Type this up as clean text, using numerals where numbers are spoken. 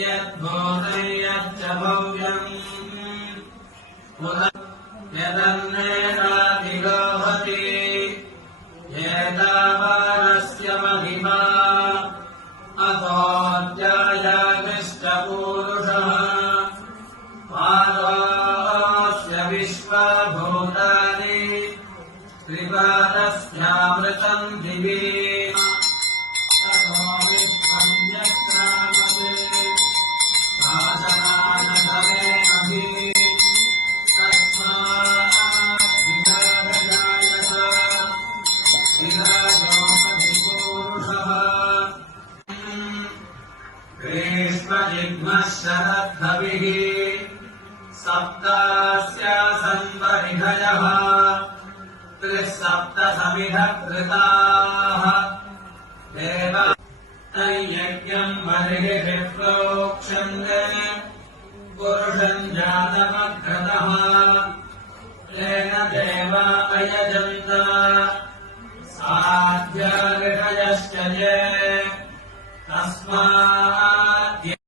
यद्भूतं यच्च भव्यम् यदन्नेनातिरोहति एतावानस्य महिमा अतोऽध्यायामिश्च पूरुषः पादोऽस्य विश्वभूतानि त्रिपादस्यामृतम् दिवि ततो विश्वम् यक्रामते शासनानधमेमहि तस्मात् विराजजायत विराजोपधिपूरुषः ग्रीष्मजिह्मः शरद्धविः सप्तास्यासन् परिधयः त्रिसप्तसमिधः कृताः देवयज्ञम् बर्हिः प्रोक्षन्ते पुरुषम् जातमग्रतः तेन देवा अयजन्त